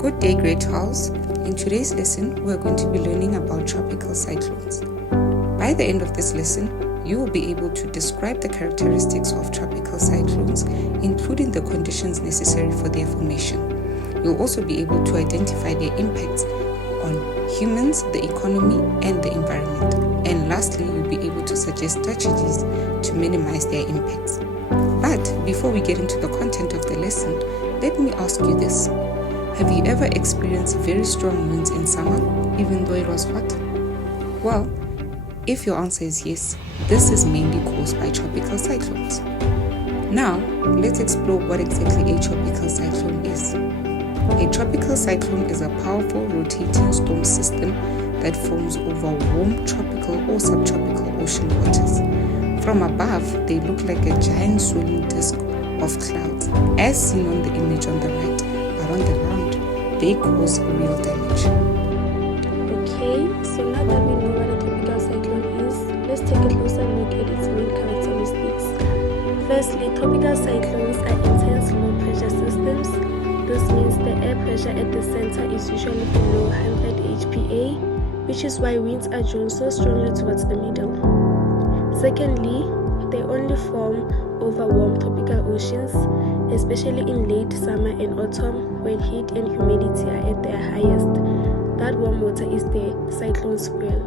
Good day, Great Halls. In today's lesson, we're going to be learning about tropical cyclones. By the end of this lesson, you will be able to describe the characteristics of tropical cyclones, including the conditions necessary for their formation. You'll also be able to identify their impacts on humans, the economy, and the environment. And lastly, you'll be able to suggest strategies to minimize their impacts. But before we get into the content of the lesson, let me ask you this. Have you ever experienced very strong winds in summer, even though it was hot? Well, if your answer is yes, this is mainly caused by tropical cyclones. Now, let's explore what exactly a tropical cyclone is. A tropical cyclone is a powerful rotating storm system that forms over warm tropical or subtropical ocean waters. From above, they look like a giant swirling disk of clouds, as seen on the image on the right, but on the ground, they cause real damage. Okay, so now that we know what a tropical cyclone is, let's take a closer look at its main characteristics. Firstly, tropical cyclones are intense low-pressure systems. This means the air pressure at the center is usually below 100 HPA, which is why winds are drawn so strongly towards the middle. Secondly, they only form over warm tropical oceans, especially in late summer and autumn when heat and humidity are at their highest. That warm water is the cyclone swirl.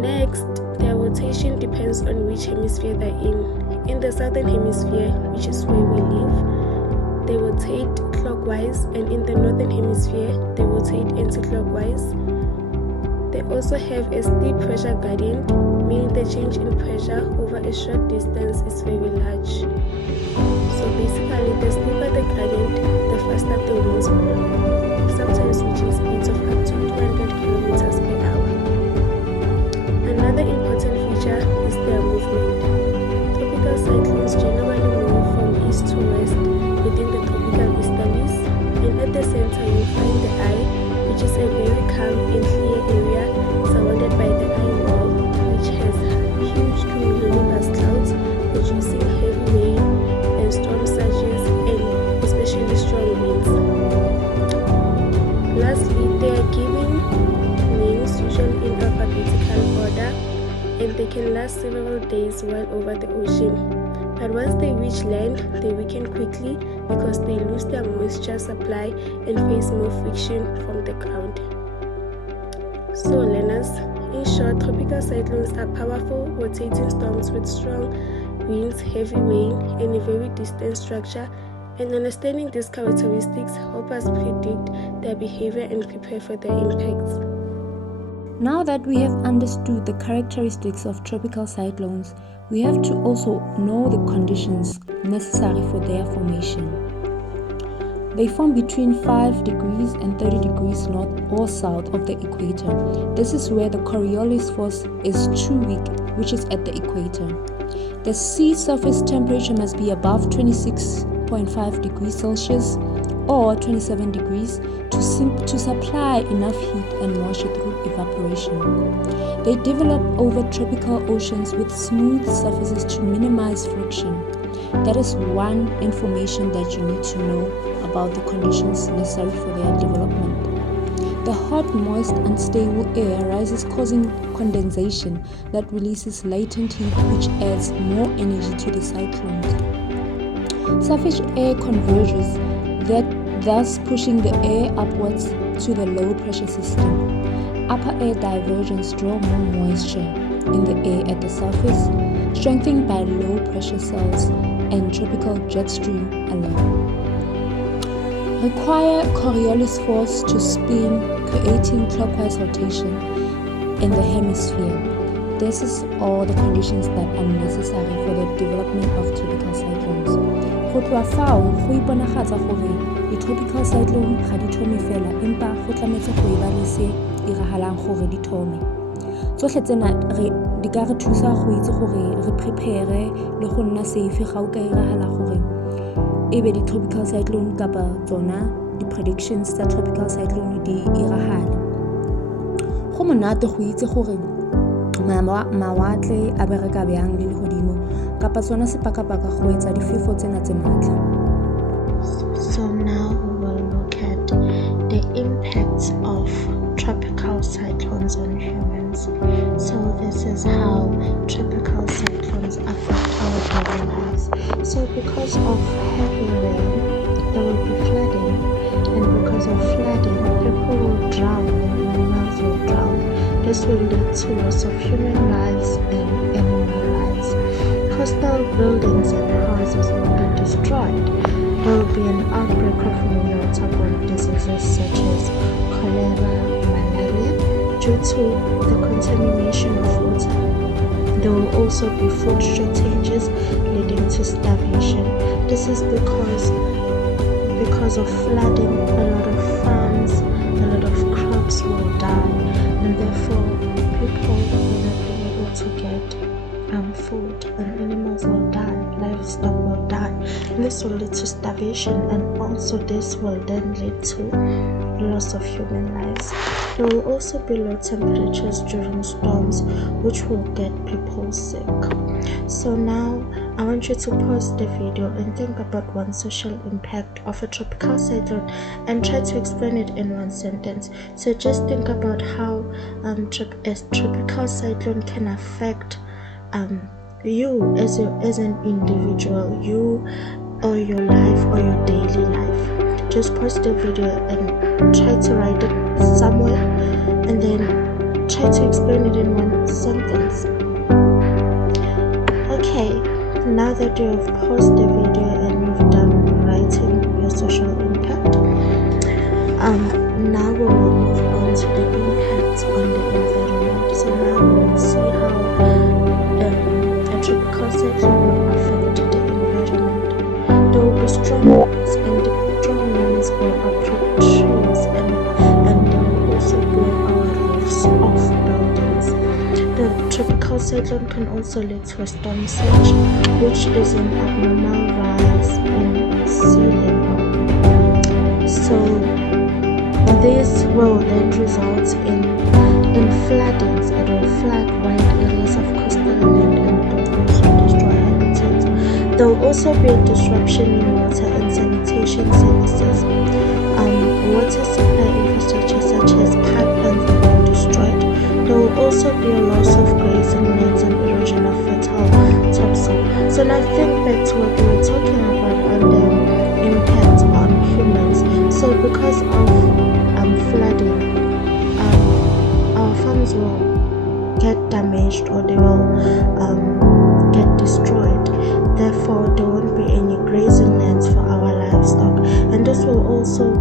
Next, their rotation depends on which hemisphere they're in. In the southern hemisphere, which is where we live, they rotate clockwise, and in the northern hemisphere, they rotate anti-clockwise. They also have a steep pressure gradient, meaning the change in pressure over a short distance is very large. So basically, the steeper the gradient, the faster the winds blow, sometimes reaching speeds of up to 200 kilometers per hour. Another important feature is their movement. Tropical cyclones generally move from east to west within the tropical easterlies, and at the center you find the eye, which is a very calm and clear area surrounded by the eye wall, which has huge cumulonimbus clouds producing heavy rain and storm surges and especially strong winds. Lastly, they are given names usually in alphabetical order, and they can last several days while over the ocean. But once they reach land, they weaken quickly because they lose their moisture supply and face more friction from the ground. So learners, in short, tropical cyclones are powerful rotating storms with strong winds, heavy rain, and a very distant structure, and understanding these characteristics help us predict their behavior and prepare for their impacts. Now that we have understood the characteristics of tropical cyclones, we have to also know the conditions necessary for their formation. They form between 5 degrees and 30 degrees north or south of the equator. This is where the Coriolis force is too weak, which is at the equator. The sea surface temperature must be above 26.5 degrees Celsius or 27 degrees to supply enough heat and moisture through evaporation. They develop over tropical oceans with smooth surfaces to minimize friction. That is one information that you need to know about the conditions necessary for their development. The hot, moist, unstable air rises, causing condensation that releases latent heat, which adds more energy to the cyclones. Surface air converges, thus pushing the air upwards to the low pressure system. Upper air divergence draws more moisture in the air at the surface, strengthened by low pressure cells and tropical jet stream alone. Require Coriolis force to spin, creating clockwise rotation in the hemisphere. This is all the conditions that are necessary for the development of tropical cyclones. Go tloa fao go iponagatsa gore di-tropical cyclone ga di thome fela, empa go tlametse go e ba le se iragalang gore di thome. Tsotlhe tsena di ka re thusa go itse gore re prepare le go nna safe ga o ka iragala gore ebe di-tropical cyclone kapa tsona di-predictions tsa tropical cyclone di iragale. Go monate go itse gore mawatle a bereka bjang le legodimo kapa tsona sepakapaka go etsa difefo tsena tse maatla. So now we will look at the impacts of tropical cyclones on humans. So this is how tropical cyclones affect our daily lives. So because of heavy rain, there will be flooding, and because of flooding, people will drown and animals will drown. This will lead to loss of human lives and animal lives. Coastal buildings and houses will be destroyed. There will be an outbreak of waterborne diseases such as cholera, malaria, due to the contamination of water. There will also be food shortages leading to starvation. This is because of flooding, a lot of farms, a lot of crops will die, and therefore people will not be able to get food, and animals will die, livestock will die. And this will lead to starvation, and also this will then lead to loss of human lives. There will also be low temperatures during storms, which will get people sick. So now I want you to pause the video and think about one social impact of a tropical cyclone and try to explain it in one sentence. So just think about how a tropical cyclone can affect you as an individual, you or your life or your daily life. Just pause the video and try to write it somewhere, and then try to explain it in one sentence. Okay, now that you have paused the video and you've done writing your social impact, now we will move on to the impact on the environment. So now we will see how a tropical cyclone will affect the environment. There will be strong winds, and the strong winds will uproot trees, and they will also blow our roofs off buildings. The tropical cyclone can also lead to a storm surge, which is an abnormal rise in sea level. So this will then result in floodings. It will flood wide areas of coastal land, and it will also destroy habitats. There will also be a disruption in water and sanitation services. Water supply infrastructure such as pipelines will be destroyed. There will also be a loss of grazing lands and erosion of fertile topsoil. So now think back to what we were talking about on the impact on humans. So because of flooding, our farms will get damaged, or they will get destroyed. Therefore, there won't be any grazing lands for our livestock, and this will also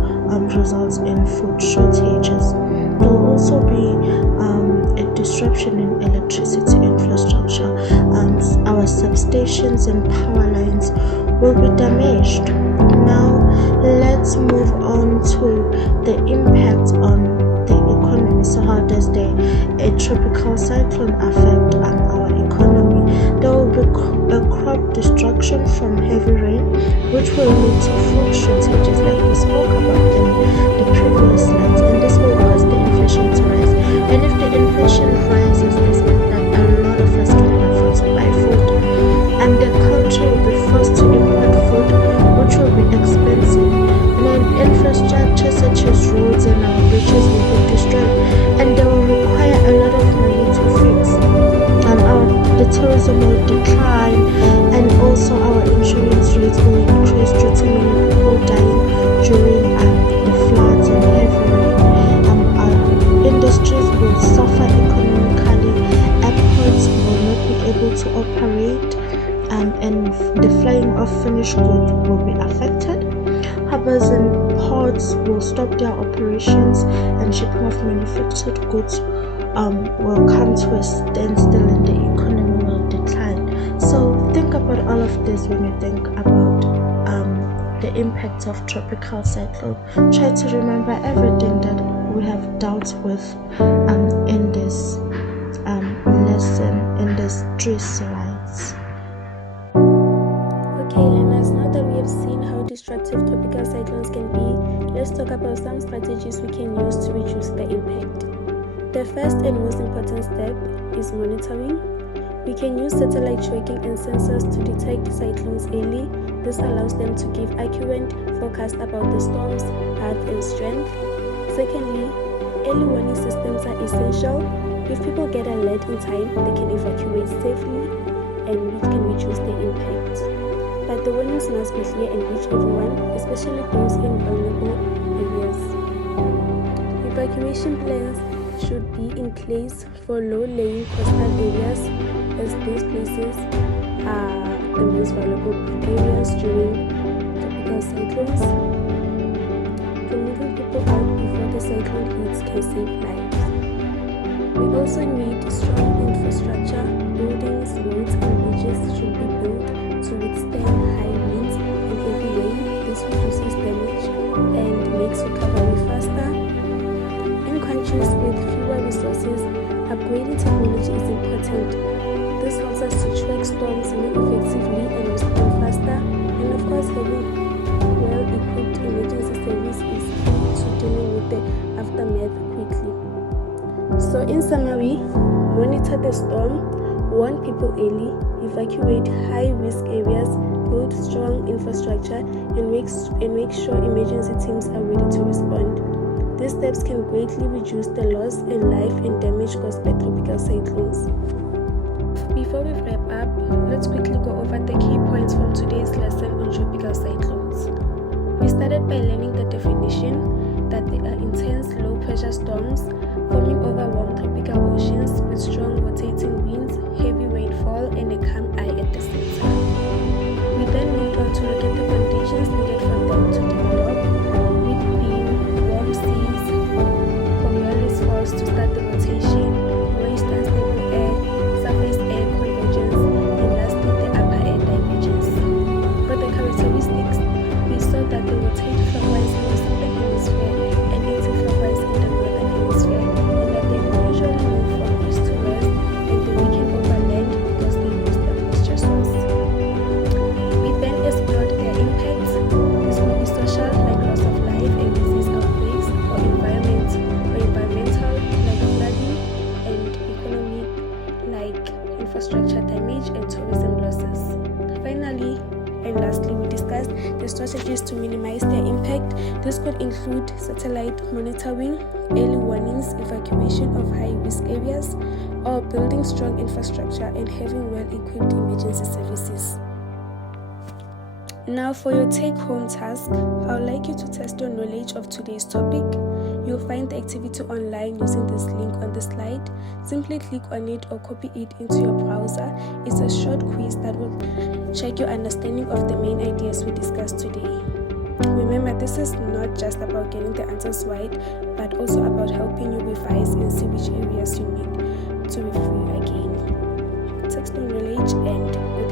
result in food shortages. There will also be a disruption in electricity infrastructure. Our substations and power lines will be damaged. Now, let's move on to the impact on the economy. So how does a tropical cyclone affect our economy? There will be a crop destruction from heavy rain, which will lead to food shortages like we spoke about in the previous slides, and this will cause the inflation to rise. And if the inflation rises, this means that a lot of us cannot afford to buy food, and the country will be forced to import food, which will be expensive. And then infrastructure such as roads and our bridges will be destroyed, and they will require a lot of money to fix. The tourism will decline, and also our insurance rates will increase due to many people dying during the floods and heavy rain. Our industries will suffer economically. Airports will not be able to operate, and the flying of finished goods will be affected. Harbors and ports will stop their operations, and shipping of manufactured goods will come to a standstill, and the economy will decline. So think about all of this when you think about the impact of tropical cyclone. Try to remember everything that we have dealt with in this lesson, in these 3 slides. Okay, learners, now that we have seen how destructive tropical cyclones can be, let's talk about some strategies we can use to reduce the impact. The first and most important step is monitoring. We can use satellite tracking and sensors to detect cyclones early. This allows them to give accurate forecast about the storm's path and strength. Secondly, early warning systems are essential. If people get alert in time, they can evacuate safely and which can reduce the impact. But the warnings must be clear and reach everyone, especially those in vulnerable areas. Evacuation plans should be in place for low-lying coastal areas, as these places are the most vulnerable areas during tropical cyclones. Removing people out before the cyclone hits can save lives. We also need strong infrastructure. Buildings, roads, and bridges should be built to withstand high winds and heavy rain. This reduces damage and makes recovery faster. In countries with fewer resources, upgrading technology is important. This helps us to track storms more effectively and respond faster. And of course, having well-equipped emergency service is key to dealing with the aftermath quickly. So in summary, monitor the storm, warn people early, evacuate high-risk areas, build strong infrastructure, and make sure emergency teams are ready to respond. These steps can greatly reduce the loss in life and damage caused by tropical cyclones. Before we wrap up, let's quickly go over the key points from today's lesson on tropical cyclones. We started by learning the definition that they are intense low-pressure storms forming over warm tropical oceans with strong rotating winds, heavy rainfall, and a calm eye at the center. We then moved on to look at the conditions needed for them to develop, with being warm seas, Coriolis force to start the rotation, moist and stable air, surface air convergence, and lastly the upper air divergence. For the characteristics, we saw that they rotate clockwise in the southern hemisphere and anti-clockwise in the northern hemisphere, and that they usually move from east to west, and they weaken over land because they lose their moisture source. We then explored their impacts. This will be social, like loss of life and disease outbreaks, or environmental, like flooding, and economic, like infrastructure damage and tourism losses. Finally, and lastly, we discussed the strategies to minimize their impact. This could include satellite monitoring, early warnings, evacuation of high-risk areas, or building strong infrastructure and having well-equipped emergency services. Now for your take-home task, I would like you to test your knowledge of today's topic. You'll find the activity online using this link on the slide. Simply click on it or copy it into your browser. It's a short quiz that will check your understanding of the main ideas we discussed today. Remember, this is not just about getting the answers right, but also about helping you revise and see which areas you need to review again. Text on knowledge and